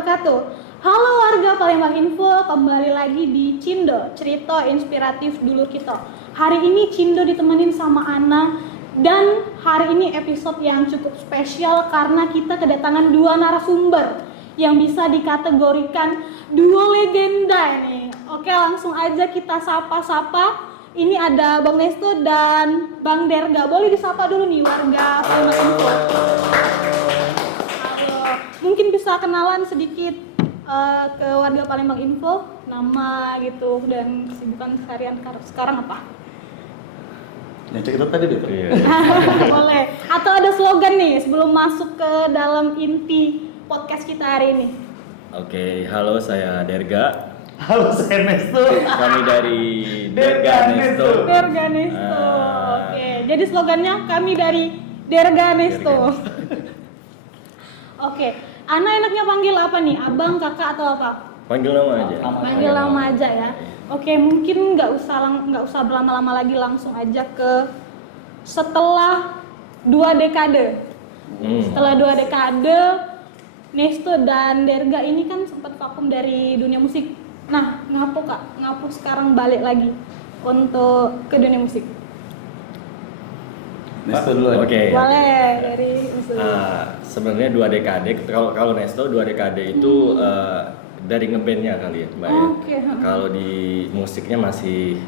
wabarakatuh. Halo warga Palembang Info, kembali lagi di Cindo, cerita inspiratif dulur kita. Hari ini Cindo ditemenin sama Ana, dan hari ini episode yang cukup spesial karena kita kedatangan dua narasumber yang bisa dikategorikan duo legenda nih. Oke, langsung aja kita sapa-sapa. Ini ada Bang Nesto dan Bang Derga. Boleh disapa dulu nih warga Palembang Info. Halo. Mungkin bisa kenalan sedikit ke warga Palembang Info, nama gitu dan kesibukan seharian sekarang apa? Ngecek itu tadi deh. Iya. Boleh. Atau ada slogan nih sebelum masuk ke dalam inti podcast kita hari ini. Oke, halo saya Derga. Halo, saya Nesto. Kami dari Derga Nesto. Derga Nesto. Oke, jadi slogannya kami dari Derga Nesto. Oke, Ana enaknya panggil apa nih? Abang, kakak atau apa? Panggil nama aja. Panggil nama aja ya. Oke, mungkin nggak usah berlama-lama lagi, langsung aja ke setelah 2 dekade. Setelah 2 dekade, Nesto dan Derga ini kan sempat vakum dari dunia musik. Nah, ngapo sekarang balik lagi untuk ke dunia musik? Nesto dulu. Oke. Boleh dari Nesto. Sebenarnya 2 dekade. Kalau Nesto 2 dekade itu dari ngebandnya kali ya, Mbak ya. Oke. Kalau di musiknya masih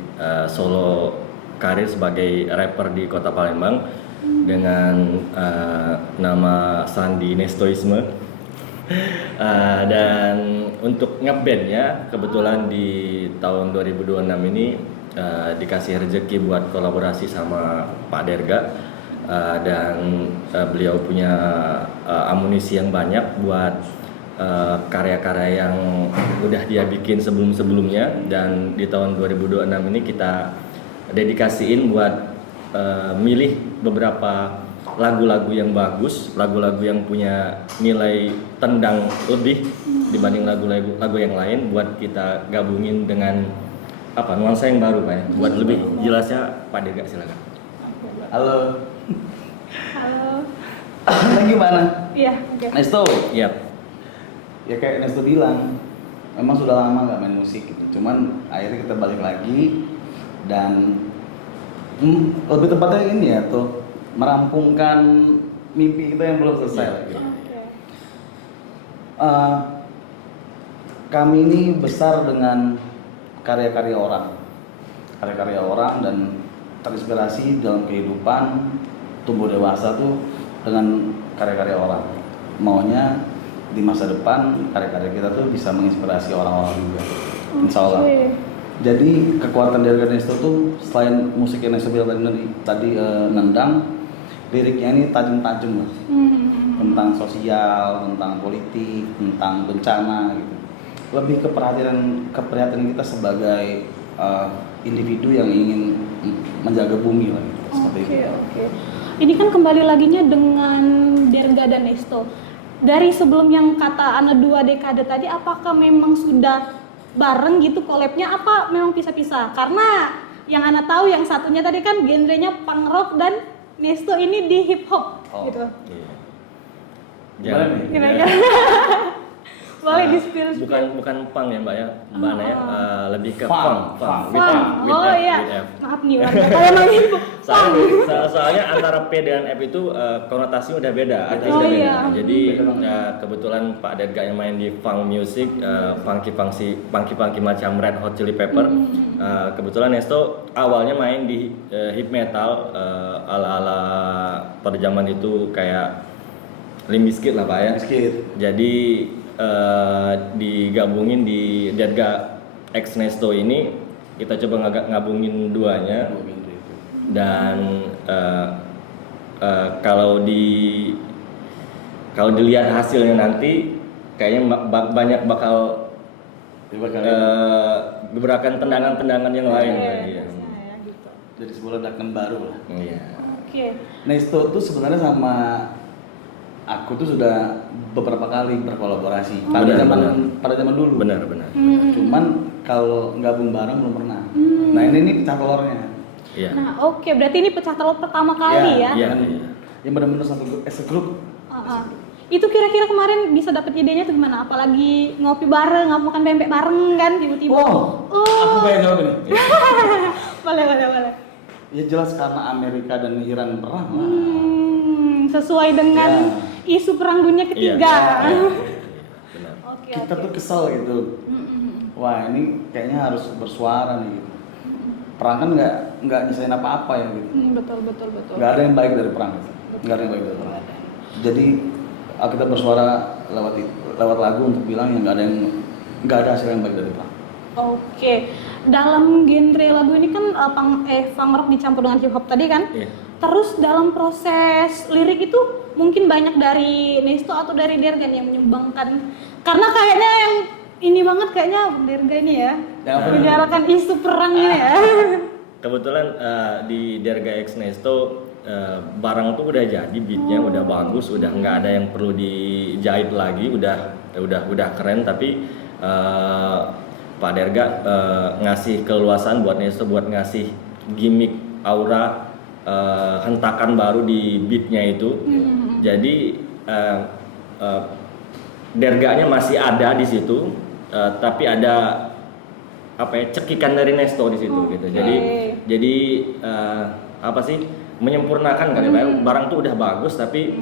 solo karir sebagai rapper di Kota Palembang dengan nama Sandi Nestoisme. Dan untuk ngebandnya kebetulan di tahun 2026 ini dikasih rezeki buat kolaborasi sama Pak Derga, dan beliau punya amunisi yang banyak buat karya-karya yang udah dia bikin sebelum-sebelumnya, dan di tahun 2026 ini kita dedikasiin buat milih beberapa lagu-lagu yang bagus, lagu-lagu yang punya nilai tendang lebih dibanding lagu yang lain, buat kita gabungin dengan nuansa yang baru Pak ya. Buat lebih jelasnya Pak Derga silakan. Halo. Halo. Nah, gimana? Iya, oke. Nesto. Iya. Ya kayak Nesto bilang, memang sudah lama nggak main musik gitu. Cuman akhirnya kita balik lagi dan lebih tepatnya ini ya tuh, merampungkan mimpi kita yang belum selesai. Gitu. Kami ini besar dengan karya-karya orang dan terinspirasi dalam kehidupan tumbuh dewasa tuh dengan karya-karya orang. Maunya di masa depan karya-karya kita tuh bisa menginspirasi orang-orang juga, insya Allah. Jadi kekuatan dari Nesto tuh selain musik yang Nesto bilang tadi nendang, liriknya ini tajam-tajam lah. Tentang sosial, tentang politik, tentang bencana gitu. Lebih keprihatinan kita sebagai individu yang ingin menjaga bumi lah gitu. Seperti itu. Oke. Ini kan kembali laginya dengan Derga dan Nesto. Dari sebelum yang kata Ana 2 dekade tadi, apakah memang sudah bareng gitu collab-nya, apa memang pisah-pisah? Karena yang Ana tahu yang satunya tadi kan genrenya punk rock dan Nesto ini di hip hop gitu. Iya. Gimana? Boleh di-spill. Bukan punk ya Mbak ya, Mbak Ana ya, lebih ke Funk. Oh iya. Maaf nih warga Palembang Info. Soalnya antara P dengan F itu konotasinya udah beda, artinya udah beda. Iya. Jadi kebetulan Pak Derga yang main di funk music, funky macam Red Hot Chili Pepper. Kebetulan Nesto awalnya main di hip metal ala pada zaman itu kayak Limp Bizkit lah Pak ya. Jadi digabungin di Derga X Nesto ini, kita coba ngabungin duanya. Dan kalau dilihat hasilnya nanti kayaknya banyak bakal gebrakan tendangan yang lain. Gitu. Jadi sebuah ledakan baru lah. Iya. Oke. Nesto tuh sebenarnya sama aku tuh sudah beberapa kali berkolaborasi pada zaman dulu. Benar. Cuman kalau gabung bareng belum pernah. Nah ini pecah telurnya. Iya. Nah, oke, berarti ini pecah telur pertama kali ya? Iya. Yang benar-benar satu grup, as a group. Itu kira-kira kemarin bisa dapet idenya tuh gimana? Apalagi ngopi bareng, makan pempek bareng kan tiba-tiba. Aku pengen jawab ini. Boleh. Ya jelas karena Amerika dan Iran perang lah. Sesuai dengan isu perang dunia ketiga. Benar. Oke. Kita tuh kesel gitu. Wah ini kayaknya harus bersuara nih. Gitu. Perang kan nggak nyesain apa-apa ya gitu. Betul. Nggak ada yang baik dari perang. Nggak ada yang baik dari perang. Jadi kita bersuara lewat lagu untuk bilang yang nggak ada hasil yang baik dari perang. Oke. Dalam genre lagu ini kan punk rock dicampur dengan hip hop tadi kan? Iya. Terus dalam proses lirik itu mungkin banyak dari Nesto atau dari Dergan yang menyumbangkan. Karena kayaknya yang ini banget kayaknya Derga ini ya. Menyalakan isu perangnya ya. Kebetulan di Derga X Nesto barang tuh udah jadi, beatnya udah bagus, udah nggak ada yang perlu dijahit lagi, udah keren. Tapi Pak Derga ngasih keluasan buat Nesto buat ngasih gimmick aura hentakan baru di beatnya itu. Jadi Derganya masih ada di situ, tapi ada cekikan dari Nesto di situ gitu. Jadi apa sih, menyempurnakan kali ya. Barang tuh udah bagus tapi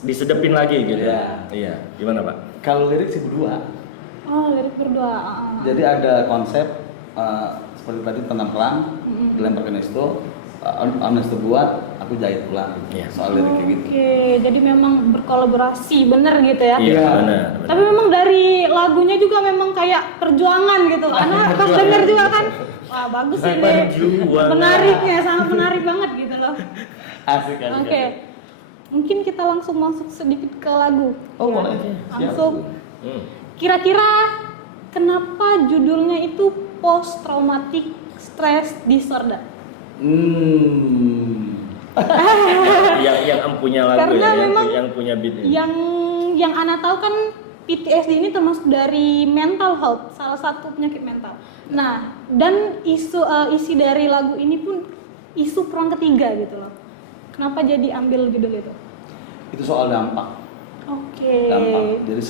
disedepin lagi gitu. Iya. Gimana Pak? Kalau lirik sih berdua. Lirik berdua. Jadi ada konsep seperti tadi tentang perang, dilempar ke Nesto, Nesto buat, aku jahit ulang. Soal lirik kayak gitu. Oke, jadi memang berkolaborasi bener gitu ya? Iya, benar. Tapi memang dari lagunya juga memang kayak perjuangan gitu. Karena pas denger juga kan, wah bagus ini. Menariknya, sangat menarik banget gitu loh. Asik. Oke. Mungkin kita langsung masuk sedikit ke lagu. Boleh. Langsung. Kira-kira kenapa judulnya itu Post Traumatic Stress Disorder? yang punya lagu. Karena ya, memang yang punya beat ini. Yang Ana tahu kan PTSD ini termasuk dari mental health, salah satu penyakit mental. Nah, dan isi dari lagu ini pun isu perang ketiga gitu loh. Kenapa jadi ambil judul itu? Itu soal dampak. Oke. Dampak. Jadi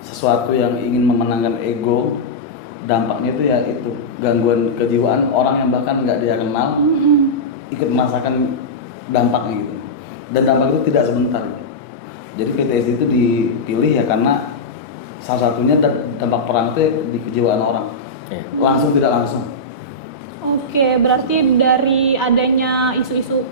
sesuatu yang ingin memenangkan ego, dampaknya itu ya itu gangguan kejiwaan orang yang bahkan nggak dia kenal ikut merasakan dampaknya gitu. Dan dampak itu tidak sebentar. Gitu. Jadi PTSD itu dipilih ya karena salah satunya dampak perang itu di kejiwaan orang. Langsung tidak langsung. Oke, berarti dari adanya isu-isu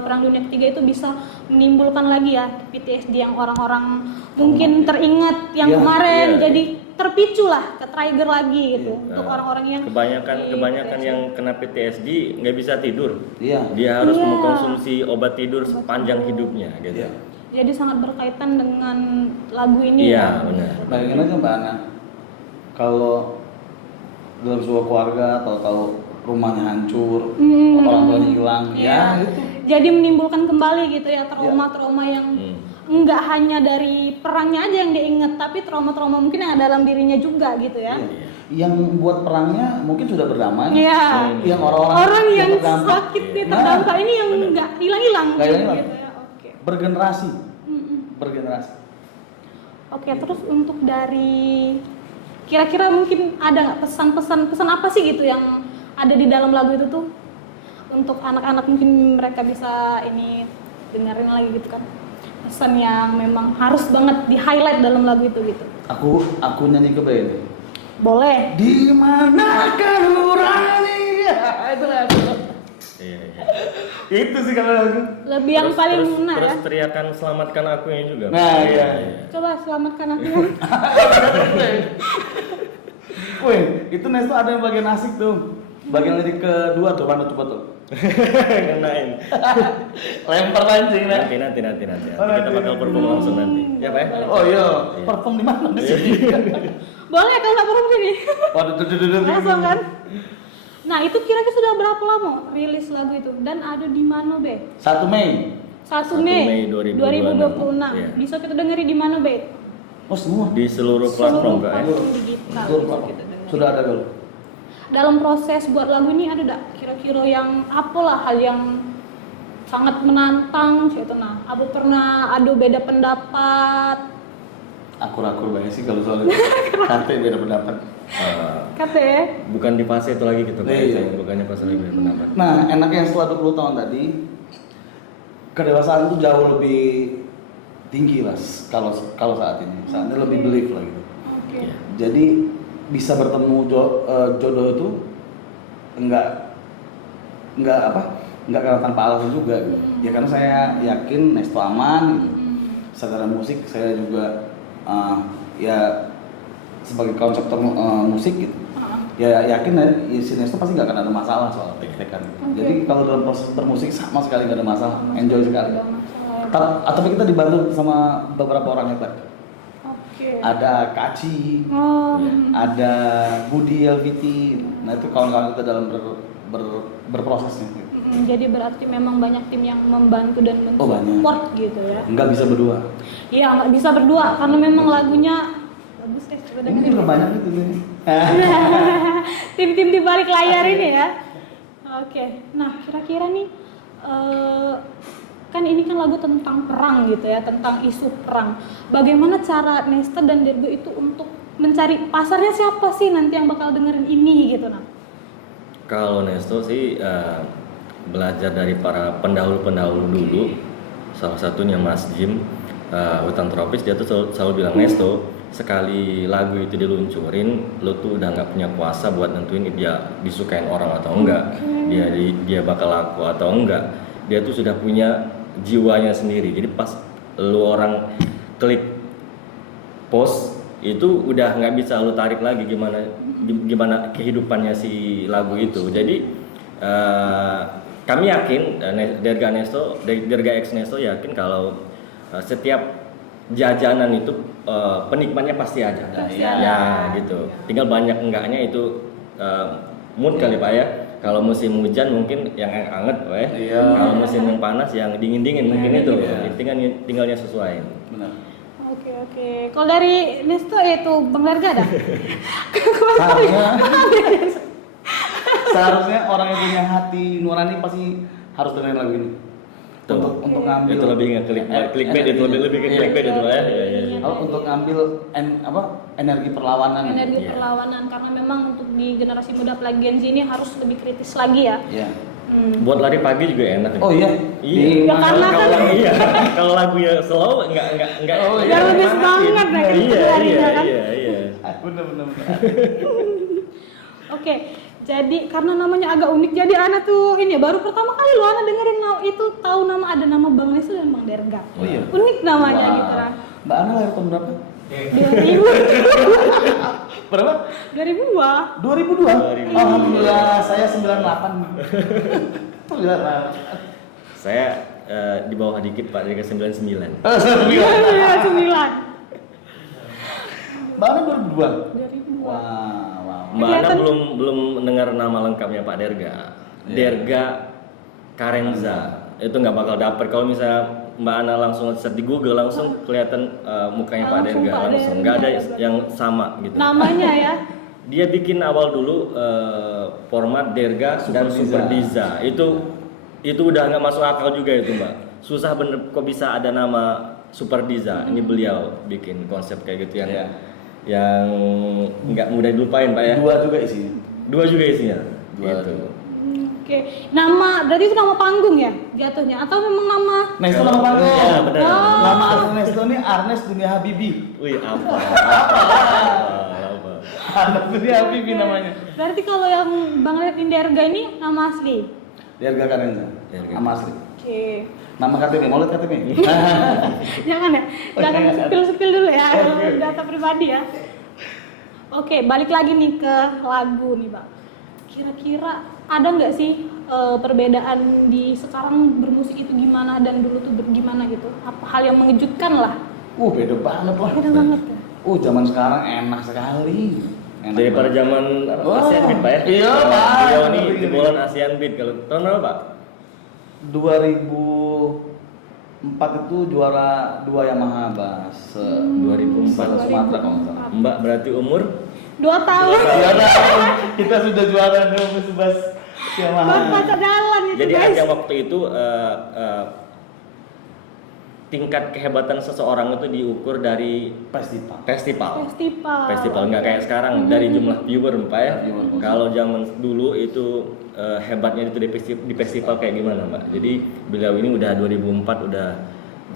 perang dunia ketiga itu bisa menimbulkan lagi ya PTSD yang orang-orang mungkin teringat yang kemarin, jadi terpicu lah, ke trigger lagi gitu untuk orang-orang yang kebanyakan yang kena PTSD nggak bisa tidur. Dia harus mengkonsumsi obat tidur sepanjang hidupnya gitu. Jadi sangat berkaitan dengan lagu ini. Iya, benar. Bayangin aja Mbak Ana, kalau dalam sebuah keluarga tahu-tahu rumahnya hancur, orang tuanya hilang, itu. Jadi menimbulkan kembali gitu ya trauma-trauma yang enggak hanya dari perangnya aja yang diingat, tapi trauma-trauma mungkin yang ada dalam dirinya juga gitu ya. Yang buat perangnya mungkin sudah berdamai. Yang orang yang sakit terdampak ini yang enggak hilang-hilang gitu ya. Oke. Bergenerasi. Oke, terus untuk dari kira-kira mungkin ada nggak pesan apa sih gitu yang ada di dalam lagu itu tuh untuk anak-anak mungkin mereka bisa ini dengerin lagi gitu kan, pesan yang memang harus banget di highlight dalam lagu itu gitu. Aku nyanyi ke band. Boleh. Di manakah nurani? Itu lagu. Itu sih kalau lagu. Lebih yang paling ngena ya. Terus teriakan selamatkan aku yang juga. Coba selamatkan aku. Wih, itu Nesto ada yang bagian asik tuh. Bagian lirik kedua tuh, mana coba tuh. Kenain. Lempar lancing lah. Nanti. Kita bakal perform langsung nanti. Ya, Pak? Oh iya, perform di mana di sini? Boleh kalau nggak perform sini. Waduh, langsung kan. Nah, itu kira-kira sudah berapa lama rilis lagu itu dan ada di mana, Be? 1 Mei. 1 Mei 2026. Yeah. Bisa kita dengerin di mana, Be? Oh, semua. Di seluruh platform, Kak, ya. Digital. Sudah ada dulu. Dalam proses buat lagu ini ada enggak kira-kira yang apalah hal yang sangat menantang gitu. Nah, Abu pernah adu beda pendapat. Akur-akur banget sih kalau soal itu. Kate beda pendapat. Kate. Bukan di fase itu lagi gitu, Pak. Iya. Bukannya pas lagi berpendapat. Nah, enaknya setelah 20 tahun tadi, kedewasaan itu jauh lebih tinggi lah kalau saat ini. Saat ini lebih belief lah gitu. Oke. Iya. Jadi bisa bertemu jodoh itu enggak karena tanpa alasan juga gitu. Ya karena saya yakin Nesto aman gitu. Secara musik saya juga ya sebagai konseptor musik gitu. Ya yakin ya, si Nesto pasti nggak akan ada masalah soal tek-tekan. Jadi kalau dalam proses bermusik sama sekali nggak ada masalah, enjoy sekali. Atau kita dibantu sama beberapa orang hebat. Oke. Ada Kaci, Oh. ada Budi LVT. Nah itu kawan-kawan kita dalam berprosesnya. Gitu. Jadi berarti memang banyak tim yang membantu dan Oh, banyak. mensupport gitu ya. Nggak bisa berdua. Iya, nggak bisa berdua karena memang lagunya bagus ya. Coba Ini dengerin. juga banyak itu nih. Tim-tim di balik layar ini ya. Oke. Nah, kira-kira nih kan ini kan lagu tentang perang gitu ya, tentang isu perang. Bagaimana cara Nesta dan Dergo itu untuk mencari pasarnya siapa sih nanti yang bakal dengerin ini gitu nah. Kalau Nesto sih belajar dari para pendahulu-pendahulu dulu. Salah satunya Mas Jim, Hutan Tropis, dia tuh selalu bilang, Nesto, sekali lagu itu diluncurin, lo tuh udah nggak punya kuasa buat nentuin dia disukain orang atau enggak, dia bakal laku atau enggak. Dia tuh sudah punya jiwanya sendiri. Jadi pas lo orang klik post itu udah nggak bisa lo tarik lagi gimana kehidupannya si lagu itu. Jadi kami yakin Derga X Nesto yakin kalau setiap jajanan itu penikmatnya pasti ada. Pasti Ya, ada. ya gitu. Tinggal banyak enggaknya itu mood kali Pak ya. Kalau musim hujan mungkin yang hangat, Iya. Kalau musim yang panas yang dingin mungkin itu. Iya. Tinggalnya sesuaiin. Benar. Oke. Kalau dari Nesto itu Bang Derga ada? Seharusnya orang yang punya hati nurani pasti harus dengerin lagu ini. Tuh. Untuk ngambil Itu lebih nge clickbait itu lebih ke clickbait itu ya. Iya. untuk ngambil energi perlawanan. Energi Iya. perlawanan karena memang untuk di generasi muda apalagi Gen Z ini harus lebih kritis lagi ya. Iya. Buat lari pagi juga enak. Oh iya. Iya. Ya, karena kalau kan- iya. Kalau lagunya slow enggak Oh, iya. Udah lebih semangat ya gitu Iya, larinya kan. iya. Bener. Oke, jadi karena namanya agak unik jadi Ana tuh ini ya, baru pertama kali lo Ana dengerin itu tahu ada nama Bang Nesto dan Bang Derga. Oh iya. Unik namanya Wah. gitu kan. Mbak Ana lahir tahun berapa? 2000. Berapa? 2002. 2002. 2002. Alhamdulillah saya 98. 98. Saya di bawah dikit Pak, dari 99. Iya, 9. Mbak Ana 2002. 2002. Wow. Mbak Ana Kelihatan- belum mendengar nama lengkapnya Pak Derga. Iya. Derga Karenza. Itu nggak bakal dapet kalau misalnya Mbak Ana langsung search di Google langsung kelihatan mukanya Pak Langsung Derga Pak langsung. Derga. Nggak ada yang sama gitu. Namanya ya. Dia bikin awal dulu format Derga dan Super Super Diza. Itu udah nggak masuk akal juga itu Mbak. Susah bener kok bisa ada nama Super Diza. Ini beliau bikin konsep kayak gitu Iya. yang nggak mudah dilupain Pak ya. Dua juga isinya. Dua juga isinya. Dua. Gitu. Oke. Nama berarti itu nama panggung ya jatuhnya atau memang nama Nesto nama panggung. Iya, benar. Oh. Nama asli Nesto ini Arnes Dunia Habibi. Wih, apa? Arnes Dunia Habibi namanya. Berarti kalau yang Bang Derga ini nama asli. Derga Karenza. Derga. Nama asli. Oke. Nama KTP, mau lihat KTP? Jangan ya. Jangan Oke. sepil-sepil dulu ya Oke. data pribadi ya. Oke, balik lagi nih ke lagu nih, Bang. Kira-kira ada nggak sih perbedaan di sekarang bermusik itu gimana dan dulu tuh gimana gitu? Apa hal yang mengejutkan lah? Beda banget lah. Beda banget ya. Zaman sekarang enak sekali. Enak Daripada banget. zaman Wah. Asian Beat Pak ya. Iya, Pak. Beliau nih Ngeri. jebolan Asian Beat kalau tahun berapa Pak? 2004 itu juara 2 Yamaha Bass. 2004. Sumatera kalau nggak salah. Mbak berarti umur 2 tahun. Juara. Kita sudah juara 2011 Yamaha. Baru pacar jalan gitu Jadi guys. ajang waktu itu tingkat kehebatan seseorang itu diukur dari Festival. festival nggak kayak sekarang dari jumlah viewer Pak ya. Viewer. Kalau zaman dulu itu hebatnya itu di festival kayak gimana Mbak? Jadi beliau ini udah 2004 udah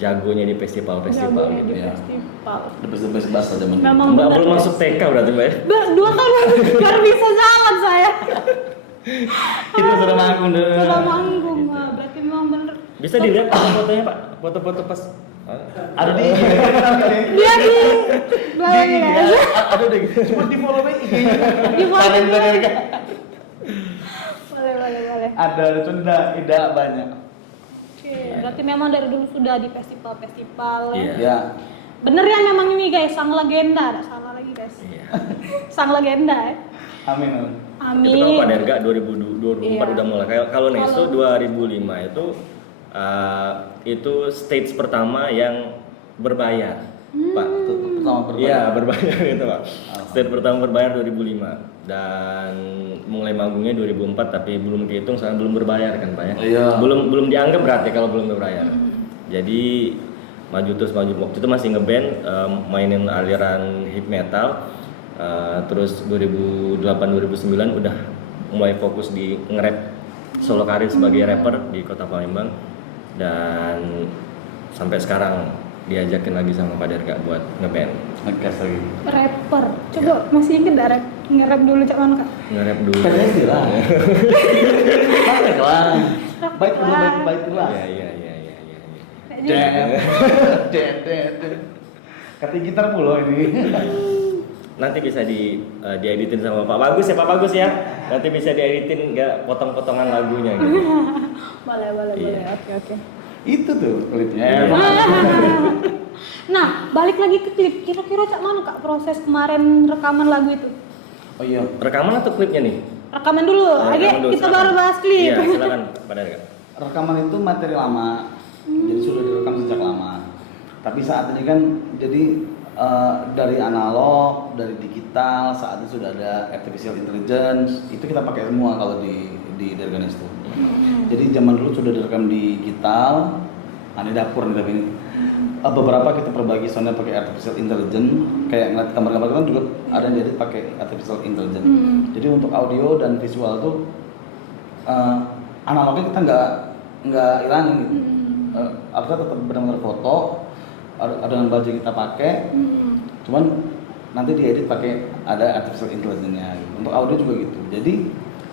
jagonya di festival-festival Jagonya gitu di ya. festival. The best bahasa zaman dulu. Memang Mbak benar, belum guys. masuk TK berarti Mbak ya? 2 tahun baru bisa jalan saya. Kita sudah manggung dulu. Sudah manggung, Wah, berarti memang bener. Bisa dilihat foto-fotonya Pak? Foto-foto pas Ada di Dia di belakang di ya. ada deh. Cuma di follow IG-nya. Di follow. Kalender. Boleh. Ada cuma tidak banyak. Oke, berarti memang dari dulu sudah di festival-festival. Iya. Ya. Bener ya memang ini guys, sang legenda. Ada salah lagi guys. Iya. Sang legenda ya. Amin. Itu kalau Pak Amin. Derga 2004 Iya. udah mulai. Kalau Nesto Kalau- 2005 itu stage pertama yang berbayar, Pak. Itu pertama berbayar. Iya, berbayar gitu, Pak. Stage pertama berbayar 2005 dan mulai manggungnya 2004 tapi belum kehitung soalnya belum berbayar kan, Pak ya. Iya. Belum dianggap berarti kalau belum berbayar. Jadi maju waktu itu masih ngeband mainin aliran hip metal. Terus 2008-2009 udah mulai fokus di nge-rap solo karir sebagai rapper di Kota Palembang dan sampai sekarang diajakin lagi sama Pak Derga buat ngeband. Ngegas lagi. Rapper. Coba masih inget dah nge-rap dulu cak mana kak? Nge-rap dulu. PSSI lah. Baik lah. Baik lah. Iya. Den. Katanya gitar mulu ini. Nanti bisa dieditin sama Pak Bagus ya Pak Bagus ya. Nanti bisa dieditin nggak potong-potongan lagunya gitu. Boleh. Iya. Oke. Itu tuh klipnya. Nah, balik lagi ke klip. Kira-kira cak mana kak proses kemarin rekaman lagu itu? Oh iya. Rekaman atau klipnya nih? Rekaman dulu. Ayo Rekaman dulu, kita silakan. baru bahas klip. Iya, silakan Pak Derga. Rekaman itu materi lama. Jadi sudah direkam sejak lama. Tapi saat ini kan jadi dari analog, dari digital, saat ini sudah ada artificial intelligence. Itu kita pakai semua kalau di Derga Nesto. Jadi zaman dulu sudah direkam digital. Nah, di dapur nih tapi ini. Beberapa kita perbagi soundnya pakai artificial intelligence. Kayak ngeliat gambar-gambar kan juga ada yang diedit pakai artificial intelligence. Jadi untuk audio dan visual tuh analognya kita nggak hilangin gitu. Kita tetap benar-benar foto, ada dengan baju yang kita pakai, cuman nanti diedit pakai ada artificial intelligence-nya. Gitu. Untuk audio juga gitu. Jadi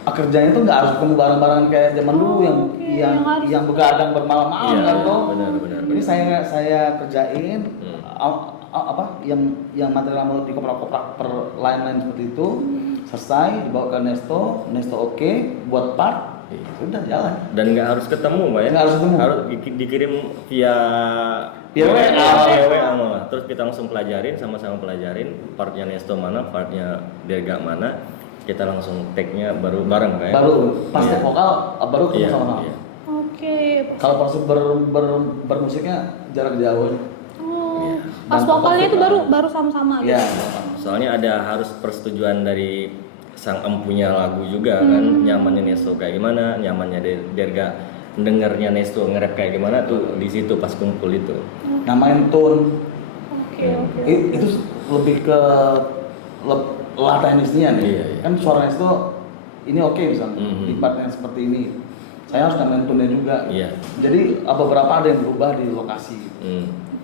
kerjanya tuh nggak harus ketemu bareng-bareng kayak zaman dulu yang begadang bermalam-malam Iya, kan tuh. benar. Ini saya kerjain yang materi lama dikoprak-koprak per line-line seperti itu, selesai dibawa ke Nesto oke, buat part. Udah jalan. Dan nggak harus ketemu, Pak ya? Nggak harus ketemu. Harus dikirim via WA malah. Terus kita langsung pelajarin, sama-sama pelajarin partnya Nesto mana, partnya Derga mana. Kita langsung take-nya baru bareng, Pak ya? Baru pas Iya. vokal baru ketemu Iya, sama-sama. iya. Oke. Kalau proses bermusiknya jarak jauh. Oh, Iya. pas Dan vokalnya itu vokal- baru sama-sama Iya. gitu. Soalnya ada harus persetujuan dari sang empunya lagu juga kan, nyamannya Nesto kayak gimana, nyamannya Derga dengernya Nesto nge-rap kayak gimana tuh di situ pas kumpul itu. Nah, main tone Oke. itu lebih ke lah teknisnya nih. Iya. Kan suara Nesto ini oke misalnya di partnya seperti ini. Saya harus namain tone-nya juga. Iya. Jadi beberapa ada yang berubah di lokasi.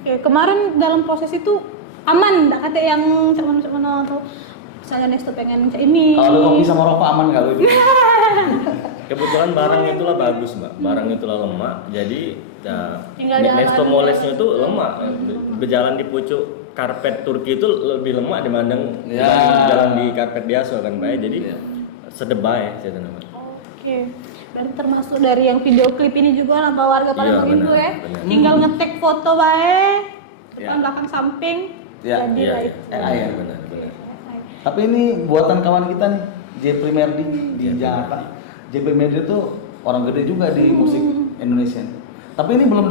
Oke, kemarin dalam proses itu aman, nggak kata yang cuman atau misalnya Nesto pengen cak ini. Kalau ada kopi sama rokok aman nggak lu itu? Kebetulan barang itulah bagus Mbak, barang itulah lemak, jadi Tinggal Nesto jalan. molesnya itu lemak, berjalan di pucuk karpet Turki itu lebih lemak dibanding Ya. jalan di karpet biasa kan Pak ya, jadi Ya. sedebay saya nama. Oke. Berarti termasuk dari yang video klip ini juga nambah warga Palembang Iya, itu benar, ya. benar. Tinggal ngetek foto baik, depan Iya. belakang samping, Iya, jadi Iya, lah iya. itu. Iya. Benar. Tapi ini buatan kawan kita nih, J. Primerdi di J. Jakarta. J. Primerdi itu orang gede juga di musik Indonesia. Tapi ini belum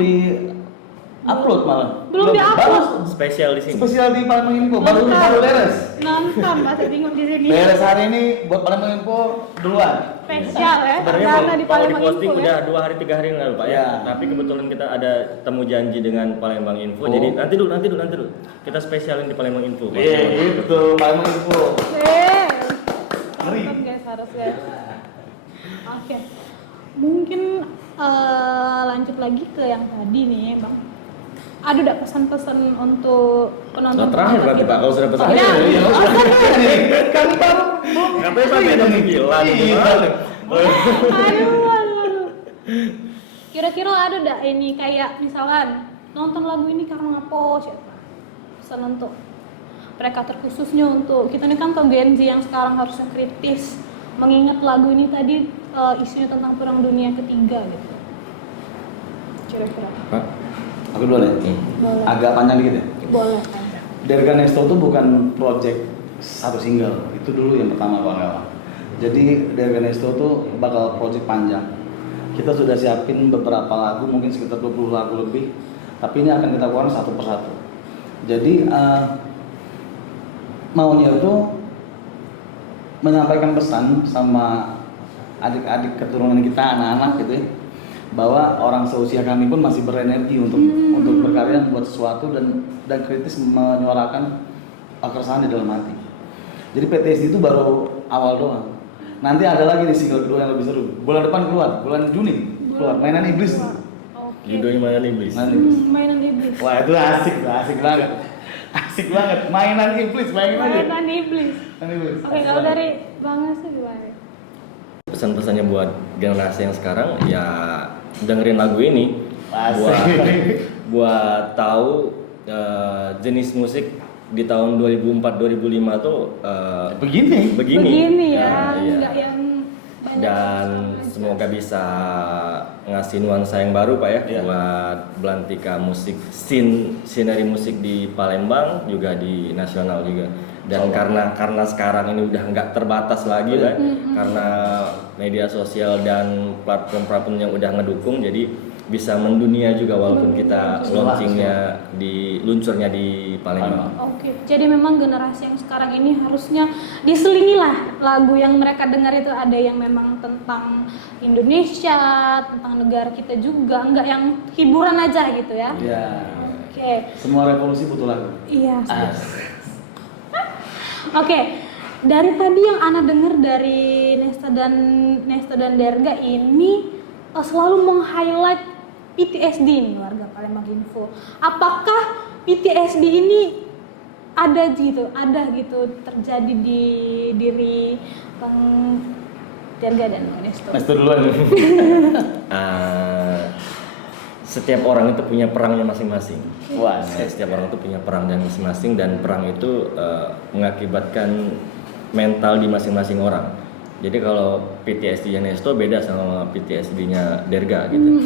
upload malah. Belum di-upload. Baru Spesial di sini. spesial di Palembang Info, baru beres. Nonton masih bingung di sini. Beres hari ini buat Palembang Info duluan. Spesial ya. Sebenarnya Karena mau di Palembang diposting Info udah ya. 2 hari 3 hari yang lalu Pak ya. Ya. Tapi kebetulan kita ada temu janji dengan Palembang Info. Oh. Jadi nanti dulu. Kita spesialin di Palembang Info. Pak. Iya, gitu Palembang Info. Ngeri. Nonton guys harus guys. Oke. Mungkin lanjut lagi ke yang tadi nih, Bang. Ada enggak pesan-pesan untuk penonton? Nah, terakhir berarti Pak, kalau sudah pesan. Iya. Kami baru Katanya sampai jam 9. Aduh. Kira-kira ada enggak ini kayak misalkan nonton lagu ini karena apa siapa? Pesan untuk mereka terkhususnya untuk kita ini kan ke Gen Z yang sekarang harusnya kritis mengingat lagu ini tadi isunya tentang perang dunia ketiga gitu. Kira-kira. Pak. Aku dulu ya. Boleh. Agak panjang dikit ya. Boleh. Derga Nesto itu bukan project satu single, itu dulu yang pertama kawan-kawan. Jadi Derga Nesto itu bakal project panjang. Kita sudah siapin beberapa lagu, mungkin sekitar 20 lagu lebih, tapi ini akan kita keluarkan satu persatu. Jadi maunya itu menyampaikan pesan sama adik-adik keturunan kita, anak-anak gitu ya, bahwa orang seusia kami pun masih berenergi untuk berkarya, membuat sesuatu dan kritis menyuarakan keresahan di dalam hati. Jadi PTSD itu baru awal doang. Nanti ada lagi di single kedua yang lebih seru. Bulan depan keluar, bulan Juni keluar. Mainan Iblis. Oke. Judulnya Mainan Iblis. Mainan Iblis. Mainan iblis. Wah itu asik banget. Asik banget. Mainan Iblis, mainin aja. Mainan iblis. Mainan Iblis. Oke, kalau dari Bang Asu gimana? Pesan-pesannya buat generasi yang sekarang ya dengerin lagu ini Asik. buat tahu jenis musik di tahun 2004-2005 tuh Begini. begini ya, iya. enggak yang banyak Dan aja. semoga bisa ngasih nuansa yang baru Pak ya Iya. buat belantika musik sinari musik di Palembang juga di nasional juga. Dan karena sekarang ini udah nggak terbatas lagi lah karena media sosial dan platform-platform yang udah ngedukung, jadi bisa mendunia juga walaupun kita luncurnya di Palembang. Oke, jadi memang generasi yang sekarang ini harusnya diselingi lah lagu yang mereka dengar itu ada yang memang tentang Indonesia, tentang negara kita juga, enggak yang hiburan aja gitu ya. Iya. Oke. Semua revolusi butuh lagu. Iya. Oke, dari tadi yang Ana dengar dari Nesta dan Derga ini selalu meng-highlight PTSD nih warga Palembang Info. Apakah PTSD ini ada gitu terjadi di diri Bang Derga dan Bang Nesto? Nesto duluan. Setiap orang itu punya perangnya masing-masing. Wah, Setiap orang itu punya perangnya masing-masing dan perang itu mengakibatkan mental di masing-masing orang. Jadi kalau PTSD-nya Nesto beda sama PTSD-nya Derga gitu.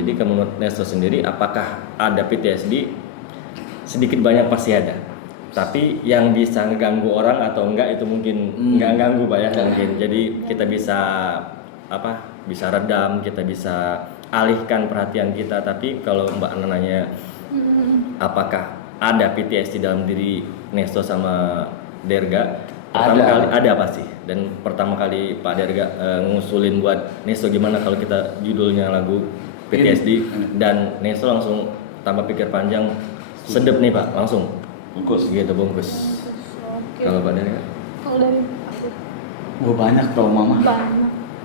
Jadi menurut Nesto sendiri apakah ada PTSD? Sedikit banyak pasti ada. Tapi yang bisa ngeganggu orang atau enggak itu mungkin enggak ganggu Pak ya mungkin. Jadi kita bisa bisa redam, kita bisa alihkan perhatian kita. Tapi kalau Mbak Ana nanya apakah ada PTSD dalam diri Nesto sama Derga? Pertama kali ada pasti. Dan pertama kali Pak Derga ngusulin buat Nesto gimana kalau kita judulnya lagu PTSD dan Nesto langsung tanpa pikir panjang sedep nih Pak langsung bungkus gitu bungkus. Oke. Kalau Pak Derga? Kalau dari aku Wah banyak trauma mah.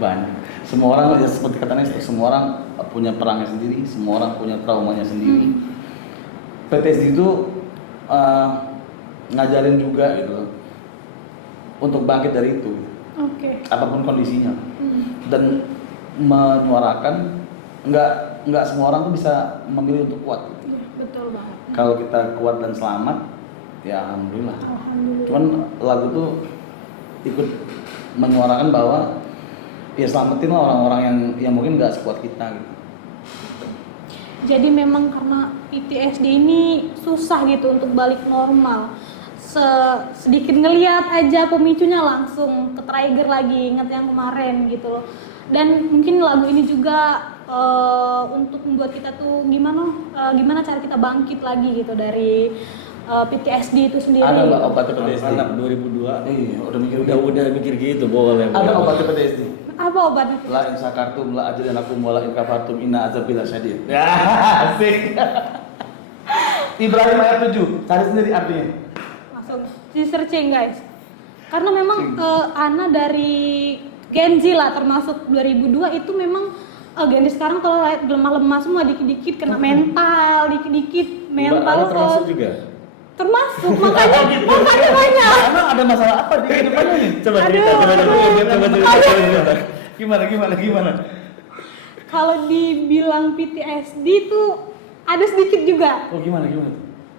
banyak. Semua orang ya seperti kata Nesto, semua orang punya perangnya sendiri, semua orang punya traumanya sendiri. PTSD itu ngajarin juga gitu untuk bangkit dari itu, Oke. apapun kondisinya, dan menyuarakan nggak semua orang tuh bisa memilih untuk kuat. Gitu. Iya, betul banget. Kalau kita kuat dan selamat, ya alhamdulillah. Alhamdulillah. Cuman lagu tuh ikut menyuarakan bahwa ya selamatin lah orang-orang yang mungkin nggak sekuat kita gitu. Jadi memang karena PTSD ini susah gitu untuk balik normal. sedikit ngeliat aja pemicunya langsung ke trigger lagi, inget yang kemarin gitu loh. Dan mungkin lagu ini juga untuk membuat kita tuh gimana cara kita bangkit lagi gitu dari PTSD itu sendiri. Ada nggak obat PTSD? Anak 2002. Iya, Udah mikir gitu boleh. Ada obat PTSD? Apa obatnya? La in sakartum la ajidannakum wa la in kafartum inna azabi lasyadid. Ya, asik. Ibrahim ayat 7, cari sendiri artinya. Langsung di searching guys. Karena memang Ana dari Gen Z lah, termasuk 2002 itu memang Gen Z sekarang kalau lihat lemah-lemah semua, dikit-dikit kena mental, dikit-dikit mental termasuk health. juga. Termasuk, makanya banyak. Emang ada masalah apa di kehidupannya nih? Coba Aduh, cerita. Gimana? Kalau dibilang PTSD tuh ada sedikit juga. Oh gimana tuh?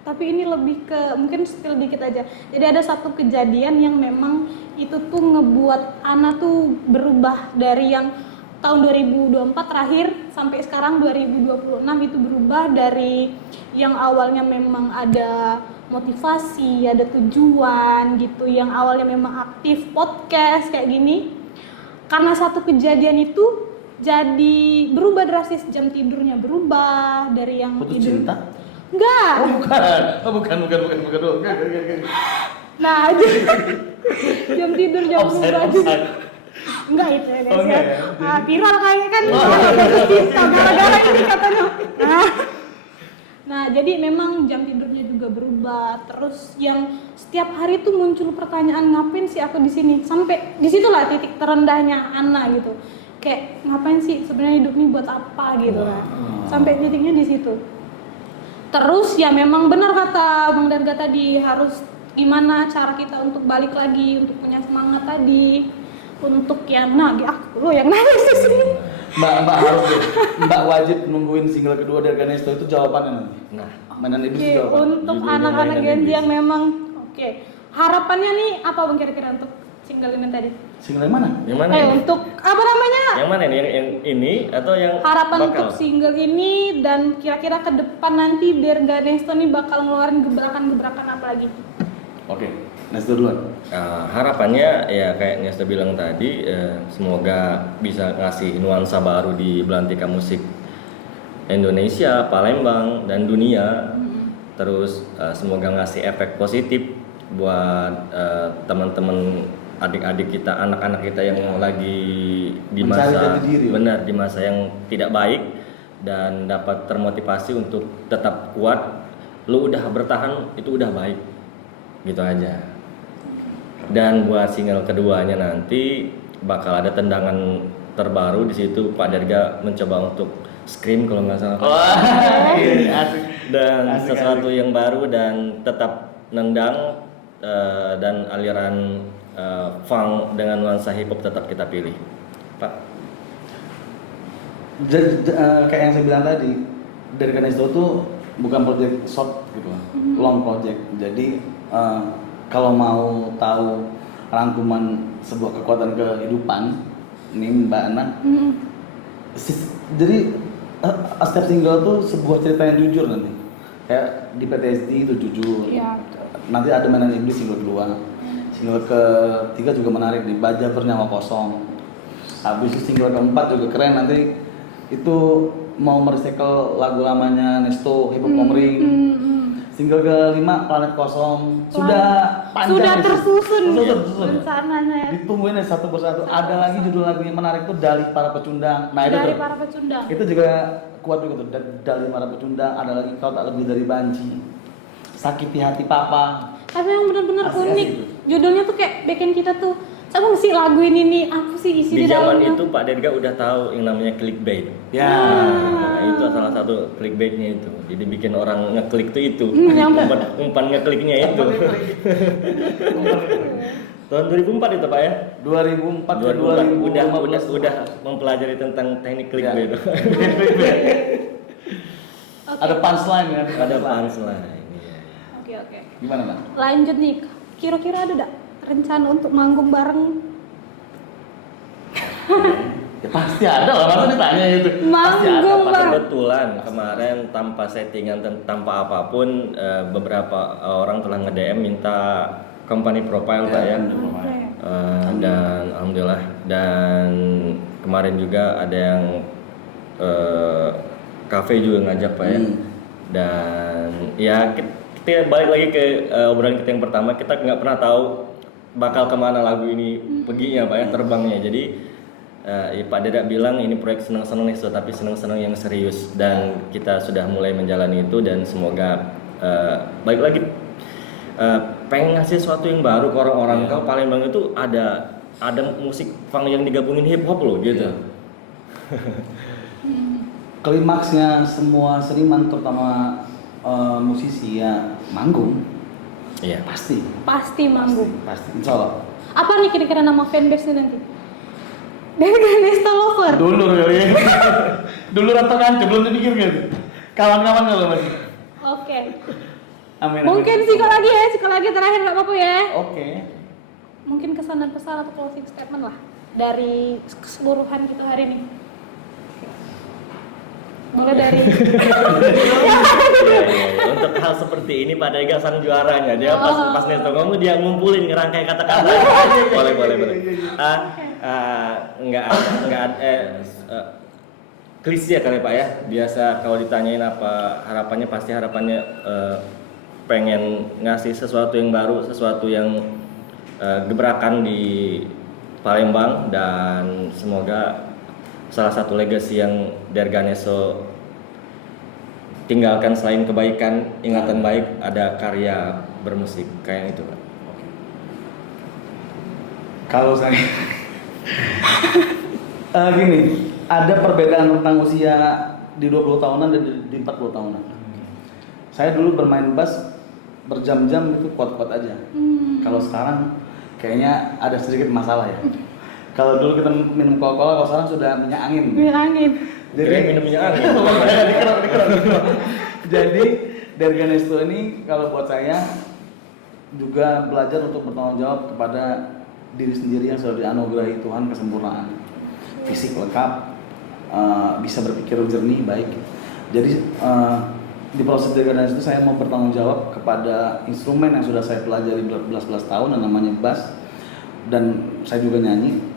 Tapi ini lebih ke mungkin spill dikit aja. Jadi ada satu kejadian yang memang itu tuh ngebuat Ana tuh berubah dari yang tahun 2024 terakhir sampai sekarang 2026 itu berubah dari yang awalnya memang ada motivasi, ada tujuan gitu, yang awalnya memang aktif podcast kayak gini. Karena satu kejadian itu jadi berubah drastis, jam tidurnya berubah dari yang Putus tidur. cinta? Enggak. Oh bukan. Nah, jam tidur jam berubah juga. Enggak itu ya guys. Oh, enggak ya? Viral kayaknya kan putus cinta gara-gara ini katanya. Nah, jadi memang jam tidurnya juga berubah. Terus yang setiap hari tuh muncul pertanyaan, ngapain sih aku di sini? Sampai disitulah titik terendahnya Ana gitu. Kayak ngapain sih sebenarnya hidup ini buat apa gitu kan. Sampai titiknya di situ. Terus ya memang benar kata Bang Darga tadi, harus gimana cara kita untuk balik lagi, untuk punya semangat tadi, untuk yang aku yang nangis di sini. Mbak harus deh. Mbak wajib nungguin single kedua dari Ganesto itu jawabannya nanti. Nah, Mainan Iblis Oke, itu jawaban. untuk Judulnya anak-anak Mainan Gen Z Iblis. yang memang harapannya nih apa Bang kira-kira untuk single ini tadi? Single yang mana? yang mana ini? Untuk apa namanya? Yang mana nih? Yang ini atau yang Harapan bakal? untuk single ini dan kira-kira ke depan nanti Ganesto nih bakal ngeluarin gebrakan-gebrakan apa lagi? Oke, Nesto duluan. Harapannya ya kayak Nesta bilang tadi, semoga bisa ngasih nuansa baru di belantika musik Indonesia, Palembang dan dunia. Terus semoga ngasih efek positif buat teman-teman adik-adik kita, anak-anak kita yang lagi di Mencari masa jati diri. benar di masa yang tidak baik, dan dapat termotivasi untuk tetap kuat. Lu udah bertahan itu udah baik, gitu aja. Dan buat single keduanya nanti bakal ada tendangan terbaru di situ. Pak Darga mencoba untuk scream kalau nggak salah. Asik. Dan Asik, sesuatu asik. yang baru dan tetap nendang, dan aliran funk dengan nuansa hip hop tetap kita pilih, Pak. Kayak yang saya bilang tadi, dari Ganesto tuh bukan project short gitu, long project. Jadi kalau mau tahu rangkuman sebuah kekuatan kehidupan, ini Mbak Ana. Jadi setiap single tuh sebuah cerita yang jujur nanti. Kayak di PTSD itu jujur. Iya. Nanti ada Mainan Iblis single kedua. Single ketiga juga menarik nih, Baja Bernyawa Kosong. Habis itu single keempat juga keren, nanti itu mau merecycle lagu lamanya Nesto, Hip Hop Komering. Single kelima Planet Kosong. Sudah panjang. Sudah nih, tersusun rencananya. Ditungguin ya satu persatu. Ada lagi judul lagunya menarik tuh Dalih Para Pecundang. Nah, Dari itu para pecundang. itu juga kuat juga tuh. Dalih Para Pecundang. Ada lagi Kau Tak Lebih Dari Banci. Sakiti Hati Papa. Tapi yang benar-benar Asik-asik unik. tuh. Judulnya tuh kayak bikin kita tuh, apa sih lagu ini nih? Apa sih isi Di di zaman dalamnya? itu Pak Darga udah tahu yang namanya clickbait. Ya. Nah, itu salah satu clickbaitnya itu. Jadi bikin orang ngeklik tuh itu. yang Umpan ngekliknya itu. Tahun 2004 itu Pak ya? 2004 ke 2004 2015 udah mempelajari tentang teknik clickbait. Ya. Oke. Ada punchline ya. Ada punchline. Iya. Oke. Gimana, Bang? Lanjut nih. Kira-kira ada rencana untuk manggung bareng? Ya pasti ada lah, masa ditanya itu. Pasti ada. Manggung, Pasti. Bang. Kebetulan kemarin tanpa settingan tanpa apapun beberapa orang telah nge-DM minta company profile Pak ya. Oke. Dan alhamdulillah, dan kemarin juga ada yang kafe juga ngajak Pak ya. Dan ya kita balik lagi ke obrolan kita yang pertama, kita nggak pernah tahu bakal kemana lagu ini perginya Pak ya, terbangnya. Jadi ya Pak Deda bilang ini proyek senang-senang nih, tapi senang-senang yang serius, dan kita sudah mulai menjalani itu, dan semoga balik lagi pengen ngasih sesuatu yang baru ke orang-orang. Kalau Palembang itu ada musik funk yang digabungin hip hop loh gitu. Klimaksnya semua seniman terutama musisi ya manggung. Iya. Pasti manggung. Pasti. Insya Allah. Apa nih kira-kira nama fanbase-nya nanti? Derganesto Lover. Dulur kali ya. Dulur atau kancu belum dipikir gitu. Kawan-kawan kalau masih. Oke. Amin. Mungkin psikologi terakhir nggak apa-apa ya. Oke. Mungkin kesan dan pesan atau closing statement lah dari keseluruhan kita hari ini. Mulai dari Iya. Untuk hal seperti ini Pak Dega sang juaranya. Dia pas Nesto ngomong dia ngumpulin ngerangkai kata-kata. boleh. Klise kali Pak ya. Biasa kalau ditanyain apa harapannya, pasti harapannya pengen ngasih sesuatu yang baru, sesuatu yang gebrakan di Palembang, dan semoga salah satu legacy yang Derganesto tinggalkan selain kebaikan, ingatan baik, ada karya bermusik kayak itu Pak. Kalau saya gini, ada perbedaan tentang usia di 20 tahunan dan di 40 tahunan. Saya dulu bermain bass berjam-jam itu kuat-kuat aja. Kalau sekarang kayaknya ada sedikit masalah ya. Kalau dulu kita minum Coca-Cola, kalau sekarang sudah minyak angin. minyak angin. Jadi minum minyak angin. dikerok. Jadi Derganesto ini kalau buat saya juga belajar untuk bertanggung jawab kepada diri sendiri yang sudah dianugerahi Tuhan kesempurnaan. Fisik lengkap, bisa berpikir jernih, baik. Jadi di proses Derganesto itu saya mau bertanggung jawab kepada instrumen yang sudah saya pelajari belas tahun, dan namanya bass. Dan saya juga nyanyi.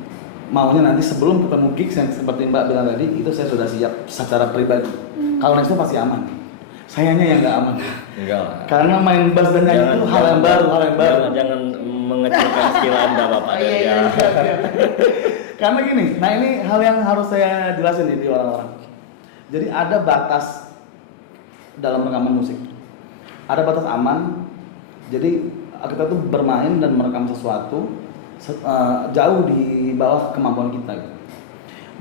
Maunya nanti sebelum ketemu gigs yang seperti Mbak bilang tadi, itu saya sudah siap secara pribadi. Kalau next itu pasti aman. Sayanya yang nggak aman. Enggak lah. Karena main bass dan nyanyi itu hal yang baru. Jangan mengecilkan skill Anda Bapak Derga. Karena gini, nah ini hal yang harus saya jelasin nih di orang-orang. Jadi ada batas dalam rekaman musik. Ada batas aman. Jadi kita tuh bermain dan merekam sesuatu jauh di bawah kemampuan kita.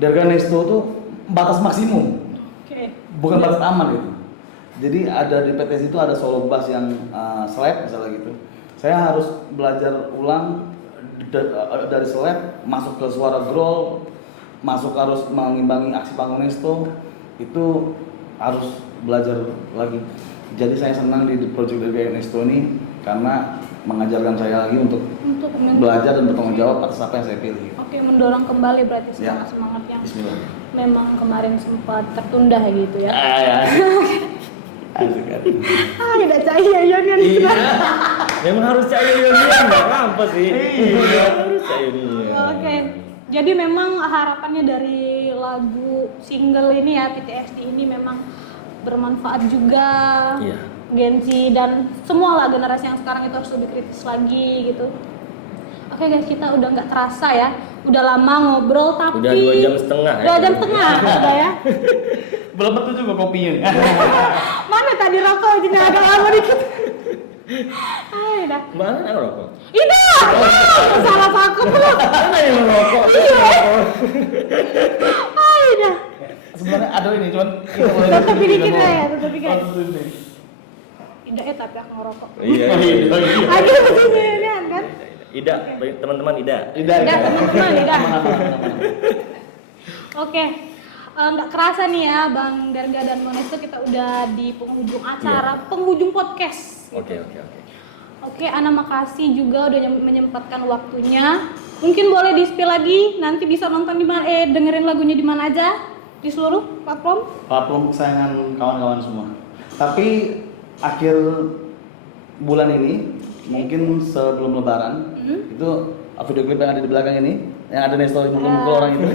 Derganesto tuh batas maksimum, bukan batas aman gitu. Jadi ada di PTS itu ada solo bass yang slap misalnya gitu. Saya harus belajar ulang dari slap masuk ke suara growl, masuk harus mengimbangi aksi panggung Nesto, itu harus belajar lagi. Jadi saya senang di project Derganesto ini karena mengajarkan saya lagi untuk belajar dan bertanggung jawab atas apa yang saya pilih. Oke, mendorong kembali berarti semangat yang memang kemarin sempat tertunda gitu ya. Tidak cahaya Yonian. Iya. Memang harus cahaya Yonian, nggak apa sih? Harus cahaya Yonian. Oke. Jadi memang harapannya dari lagu single ini ya, PTSD ini memang bermanfaat juga. Iya. Gen Z dan semua lah generasi yang sekarang itu harus lebih kritis lagi gitu. Oke guys, kita udah nggak terasa ya, udah lama ngobrol tapi udah 2,5 jam ya. 2 jam setengah udah ya. Belum tentu juga kopinya. Mana tadi rokok jadi agak lama dikit. Ayo dah. Mana rokok? Itu, salah pakem lu. Mana yang rokok? Iya. Ayo dah. Sebenarnya ada ini cuman Tutup dikit lah ya, tutup dikit. Tidak ya tapi aku ngerokok. Iya. Lagi begini ini kan? Ida, teman-teman Ida. Teman-teman Ida. Oke. Nggak kerasa nih ya Bang Derga dan Monesto, kita udah di penghujung acara, penghujung podcast. Oke. Oke, Ana makasih juga udah menyempatkan waktunya Mungkin boleh di-spill lagi, nanti bisa nonton di mana, dengerin lagunya di mana aja di seluruh platform. Platform kesayangan kawan-kawan semua. Tapi akhir bulan ini, mungkin sebelum Lebaran, itu video klip yang ada di belakang ini, yang ada Nesto mukul-mukul orang itu,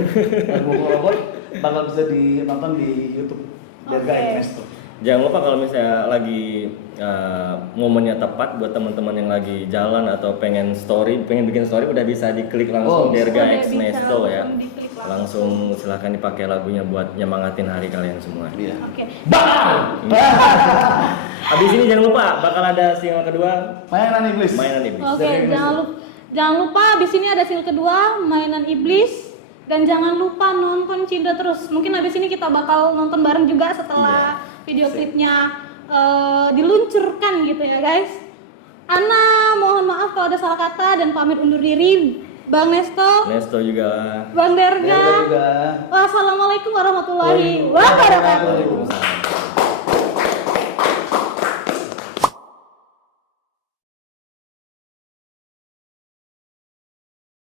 mukul robot, bakal bisa ditonton di YouTube Derga Oke. Nesto. Jangan lupa kalau misalnya lagi momennya tepat buat teman-teman yang lagi jalan atau pengen bikin story, udah bisa diklik langsung Derga Udah X bisa Nesto ya. langsung diklik langsung. Langsung silahkan dipakai lagunya buat nyemangatin hari kalian semua. Iya. Oke. Habis ini jangan lupa bakal ada single kedua, Mainan iblis. Mainan Iblis. Oke, jangan lupa di sini ada single kedua, Mainan Iblis, dan jangan lupa nonton Cindo terus. Mungkin habis ini kita bakal nonton bareng juga setelah video klipnya diluncurkan gitu ya guys. Ana mohon maaf kalau ada salah kata dan pamit undur diri. Bang Nesto, Nesto juga. Bang Derga. Derga juga. Wassalamualaikum warahmatullahi wabarakatuh. Waalaikumsalam.